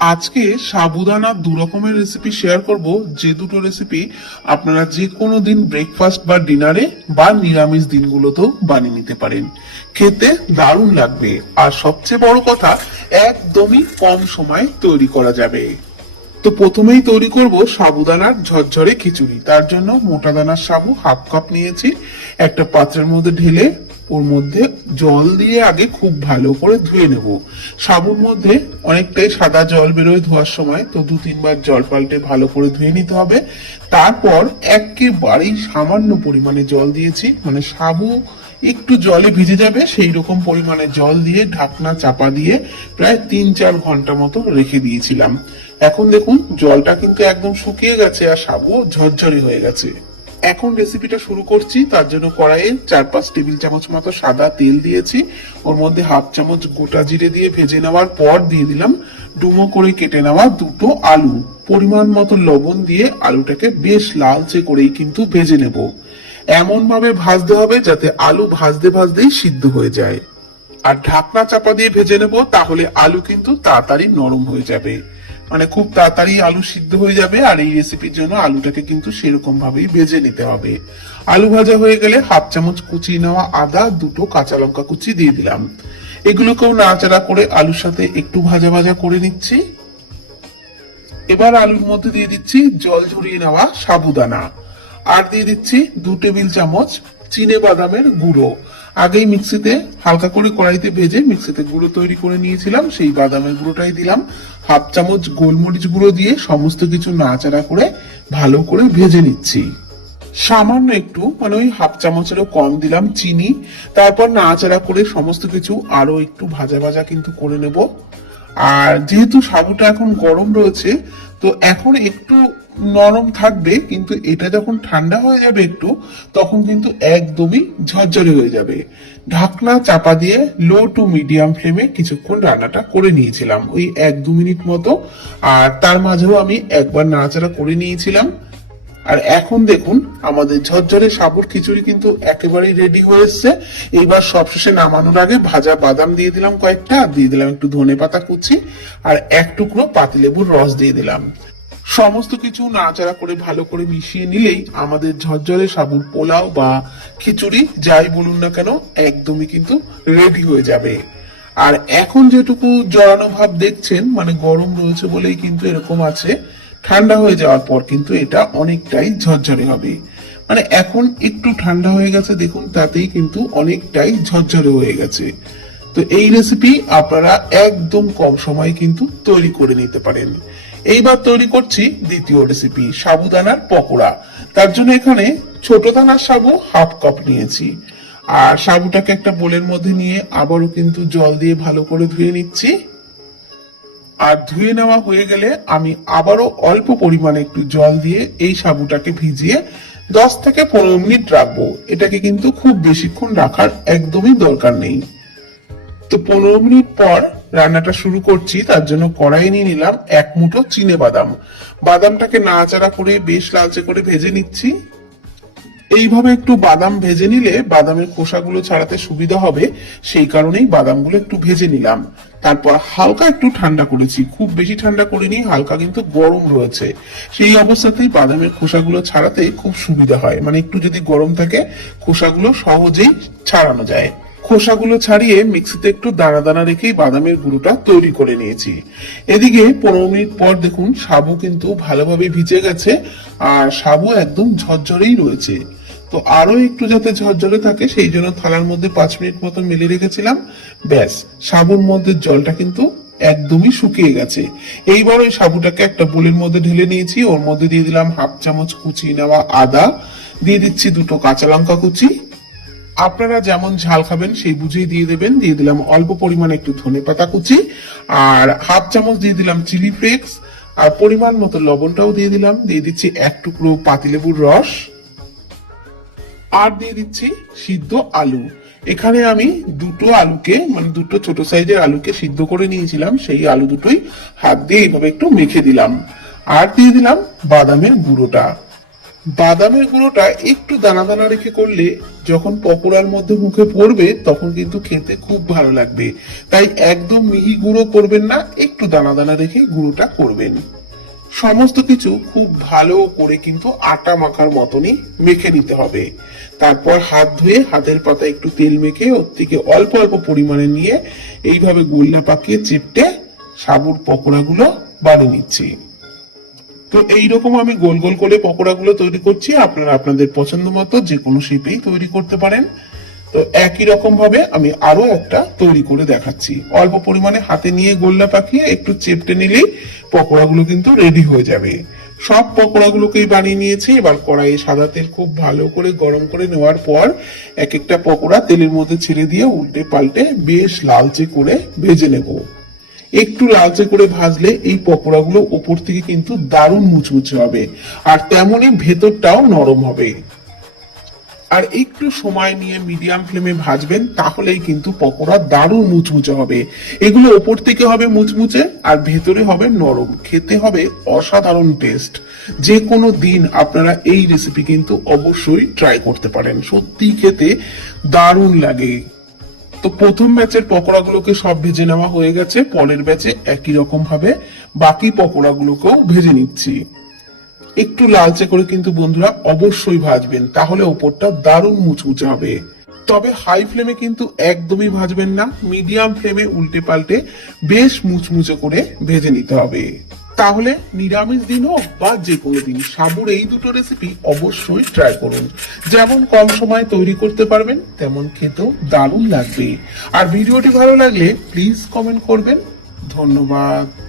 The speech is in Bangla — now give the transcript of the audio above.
আজকে সাবুদানা দু রকমের রেসিপি শেয়ার করব। যে দুটো রেসিপি আপনারা যে কোনো দিন ব্রেকফাস্ট বা ডিনারে বা নিরামিষ দিনগুলোতেও বানিয়ে নিতে পারেন। খেতে দারুণ লাগবে। আর সবচেয়ে বড় কথা, একদমই কম সময়ে তৈরি করা যাবে। তো প্রথমেই তৈরি করব সাবুদানার ঝরঝরে খিচুড়ি। তার জন্য মোটা দানার সাবু হাফ কাপ নিয়েছি। একটা পাত্রের মধ্যে ঢেলে ওর মধ্যে জল দিয়ে আগে খুব ভালো করে ধুয়ে নেব। সাবুর মধ্যে অনেকটাই সাদা জল বেরোয় ধোয়ার সময়, তো দু তিনবার জল পাল্টে ভালো করে ধুয়ে নিতে হবে। তারপর একেবারেই সামান্য পরিমাণে জল দিয়েছি মানে সাবু একটু জলে ভিজে যাবে, সেই রকম পরিমাণে জল দিয়ে ঢাকনা চাপা দিয়ে প্রায় তিন চার ঘণ্টা মতো রেখে দিয়েছিলাম। এখন দেখুন, জলটা কিন্তু একদম শুকিয়ে গেছে আর সাবু ঝরঝরে হয়ে গেছে। এখন রেসিপিটা শুরু করছি। তার জন্য কড়াইয়ে চার পাঁচ টেবিল চামচ মতো সাদা তেল দিয়েছি। ওর মধ্যে হাফ চামচ গোটা জিরে দিয়ে ভেজে নেওয়ার পর দিয়ে দিলাম ডুমো করে কেটে নেওয়া দুটো আলু। পরিমাণ মতো লবণ দিয়ে আলুটাকে বেশ লালচে করেই কিন্তু ভেজে নেব। এমন ভাবে ভাজতে হবে যাতে আলু ভাজতে ভাজতেই সিদ্ধ হয়ে যায়। আর ঢাকনা চাপা দিয়ে ভেজে নেব, তাহলে আলু কিন্তু তাড়াতাড়ি নরম হয়ে যাবে। মানে খুব তাড়াতাড়ি আলু সিদ্ধ হয়ে যাবে আর এই রেসিপির জন্য আলুটাকে কিন্তু সেরকম ভাবেই ভেজে নিতে হবে। আলু ভাজা হয়ে গেলে হাফ চামচ কুচিয়ে নেওয়া আদা, দুটো কাঁচা লঙ্কা কুচি দিয়ে দিলাম। এগুলোকেও নাড়াচাড়া করে আলুর সাথে একটু ভাজা ভাজা করে নিচ্ছি। এবার আলুর মধ্যে দিয়ে দিচ্ছি জল ঝরিয়ে নেওয়া সাবুদানা। আর দিয়ে দিচ্ছি দু টেবিল চামচ চিনে বাদামের গুঁড়ো। আগেই মিক্সিতে হালকা করে কড়াইতে ভেজে মিক্সিতে গুঁড়ো তৈরি করে নিয়েছিলাম। সেই বাদামের গুঁড়োটাই দিলাম। হাফ চামচ গোলমরিচ গুঁড়ো দিয়ে সমস্ত কিছু নাড়াচাড়া করে ভালো করে ভেজে নিচ্ছি। সামান্য একটু মানে ওই হাফ চামচেরও কম দিলাম চিনি। তারপর নাড়াচাড়া করে সমস্ত কিছু আরও একটু ভাজা ভাজা কিন্তু করে নেব। আর যেহেতু সাবুটা এখন গরম রয়েছে তো এখন একটু নরম থাকবে, কিন্তু এটা যখন ঠান্ডা হয়ে যাবে একটু, তখন কিন্তু একদমই ঝরঝরে হয়ে যাবে। ঢাকনা চাপা দিয়ে লো টু মিডিয়াম ফ্লেমে কিছুক্ষণ রান্নাটা করে নিয়েছিলাম, ওই এক দু মিনিট মতো। আর তার মাঝেও আমি একবার নাড়াচাড়া করে নিয়েছিলাম। আর এখন দেখুন, আমাদের ঝরঝরে সাবুর খিচুড়ি কিন্তু একেবারেই রেডি হয়ে এসছে। এইবার সবশেষে নামানোর আগে ভাজা বাদাম দিয়ে দিলাম কয়েকটা, দিয়ে দিলাম একটু ধনে পাতা কুচি, আর এক টুকরো পাতিলেবুর রস দিয়ে দিলাম। সমস্ত কিছু নাড়াচাড়া করে ভালো করে মিশিয়ে নিলেই আমাদের ঝরঝরে সাবুর পোলাও বা খিচুড়ি, যাই বলুন না কেন, একদমই কিন্তু রেডি হয়ে যাবে। আর এখন যেটুকু জড়ানো ভাব দেখছেন মানে গরম রয়েছে বলেই কিন্তু এরকম আছে ঠান্ডা হয়ে যাওয়ার পর কিন্তু এটা অনেকটাই ঝরঝরে হবে। মানে এখন একটু ঠান্ডা হয়ে গেছে, দেখুন, তাতেই কিন্তু অনেকটাই ঝরঝরে হয়ে গেছে। তো এই রেসিপি আপনারা একদম কম সময়ে কিন্তু তৈরি করে নিতে পারেন। এইবার তৈরি করছি দ্বিতীয় রেসিপি সাবুদানার পকোড়া। তার জন্য এখানে ছোট দানার সাবু হাফ কাপ নিয়েছি। আর সাবুটাকে একটা বোলের মধ্যে নিয়ে আবারও কিন্তু জল দিয়ে ভালো করে ধুয়ে নিচ্ছি। আর ধুয়ে নেওয়া হয়ে গেলে আমি আবারও অল্প পরিমাণে একটু জল দিয়ে এই সাবুটাকে ভিজিয়ে দশ থেকে পনেরো মিনিট রাখব। এটাকে কিন্তু খুব বেশিক্ষণ রাখার একদমই দরকার নেই। তো পনেরো মিনিট পর রান্নাটা শুরু করছি, তার জন্য কড়াই নিয়ে নিলাম এক মুঠো চিনে বাদাম। বাদামটাকে নাড়াচাড়া করে বেশ লালচে করে ভেজে নিচ্ছি। এইভাবে একটু বাদাম ভেজে নিলে বাদামের খোসাগুলো ছাড়াতে সুবিধা হবে, সেই কারণেই বাদামগুলো একটু ভেজে নিলাম। তারপর হালকা একটু ঠান্ডা করেছি। খুব বেশি ঠান্ডা করিনি, হালকা কিন্তু গরম রয়েছে। সেই অবস্থাতেই বাদামের খোসাগুলো ছাড়াতে খুব সুবিধা হয়। মানে একটু যদি গরম থাকে, খোসাগুলো সহজেই ছাড়ানো যায়। খোসাগুলো ছাড়িয়ে মিক্সিতে একটু দানা দানা রেখেই বাদামের গুঁড়োটা তৈরি করে নিয়েছি। এদিকে পনেরো মিনিট পর দেখুন, সাবু কিন্তু ভালোভাবে ভিজে গেছে, আর সাবু একদম ঝরঝরেই রয়েছে। তো আরও একটু যাতে ঝরঝরে থাকে, সেই জন্য থালার মধ্যে পাঁচ মিনিট মতো মেলে রেখেছিলাম। ব্যাস, সাবুর মধ্যে জলটা কিন্তু একদমই শুকিয়ে গেছে। এইবার ওই সাবুটাকে একটা বোলের মধ্যে ঢেলে নিয়েছি। ওর মধ্যে দিয়ে দিলাম হাফ চামচ কুচিয়ে নেওয়া আদা। দিয়ে দিচ্ছি দুটো কাঁচা লঙ্কা কুচি। আপনারা যেমন ঝাল খাবেন, সেই বুঝেই দিয়ে দেবেন। দিয়ে দিলাম অল্প পরিমাণে একটু ধনে পাতা কুচি। আর হাফ চামচ দিয়ে দিলাম চিলি ফ্লেক্স। আর পরিমাণ মতো লবণটাও দিয়ে দিলাম। দিয়ে দিচ্ছি এক টুকরো পাতিলেবুর রস। আর দিয়ে দিচ্ছি সিদ্ধ আলু। এখানে আমি দুটো আলুকে মানে দুটো ছোট সাইজের আলুকে সিদ্ধ করে নিয়েছিলাম। সেই আলু দুটোই হাত দিয়ে এইভাবে একটু মেখে দিলাম। আর দিয়ে দিলাম বাদামের গুঁড়োটা। বাদামের গুঁড়োটা একটু দানা দানা রেখে করলে যখন পকোড়ার মধ্যে মুখে পড়বে তখন কিন্তু খেতে খুব ভালো লাগবে। তাই একদম মিহি গুঁড়ো করবেন না, একটু দানা দানা রেখে গুঁড়োটা করবেন। সমস্ত কিছু খুব ভালো করে কিন্তু আটা মাখার মতনই মেখে নিতে হবে। তারপর হাত ধুয়ে হাতের পাতা একটু তেল মেখে ওর থেকে অল্প অল্প পরিমাণে নিয়ে এইভাবে গোল্লা পাকিয়ে চিপটে সাবুর পকোড়াগুলো বানিয়ে নিচ্ছি। তো এইরকম আমি গোল গোল করে পকোড়াগুলো তৈরি করছি। আপনারা আপনাদের পছন্দ মতো যে কোনো শেপেই তৈরি করতে পারেন। তো একই রকম ভাবে আমি আরও একটা তৈরি করে দেখাচ্ছি। অল্প পরিমাণে হাতে নিয়ে গোল্লা পাকিয়ে একটু চেপটে নিলেই পকোড়াগুলো কিন্তু রেডি হয়ে যাবে। সব পকোড়াগুলোকেই বানিয়ে নিয়েছি। এবার কড়াইয়ে সাদা তেল খুব ভালো করে গরম করে নেওয়ার পর এক একটা পকোড়া তেলের মধ্যে ছেড়ে দিয়ে উল্টে পাল্টে বেশ লালচে করে ভেজে নেব। একটু লালচে করে ভাজলে এই পকোড়াগুলো উপর থেকে কিন্তু দারুণ মুচমুচে হবে। আর তেমনই ভেতরটাও নরম হবে। আর একটু সময় নিয়ে মিডিয়াম ফ্লেমে ভাজবেন, তাহলেই কিন্তু পকোড়া দারুণ মুচমুচে হবে। এগুলো ওপর থেকে হবে মুচমুচে আর ভেতরে হবে নরম। খেতে হবে অসাধারণ টেস্ট যে কোনো দিন আপনারা এই রেসিপি কিন্তু অবশ্যই ট্রাই করতে পারেন। সত্যি খেতে দারুণ লাগে। তো প্রথম ব্যাচের পকোড়াগুলোকে সব ভেজে নেওয়া হয়ে গেছে, পরের ব্যাচে একই রকম ভাবে বাকি পকোড়াগুলোকেও ভেজে নিচ্ছি। একটু লালচে করে কিন্তু বন্ধুরা অবশ্যই ভাজবেন, তাহলে ওপরটা দারুণ মুচমুচে হবে। তবে হাই ফ্লেমে কিন্তু একদমই ভাজবেন না মিডিয়াম ফ্লেমে উল্টে পাল্টে বেশ মুচমুচে করে ভেজে নিতে হবে। তাহলে নিরামিষ দিন হোক বা যে কোনো দিন, সাবুর এই দুটো রেসিপি অবশ্যই ট্রাই করুন। যেমন কম সময় তৈরি করতে পারবেন, তেমন খেতেও দারুণ লাগবে। আর ভিডিওটি ভালো লাগলে প্লিজ কমেন্ট করবেন। ধন্যবাদ।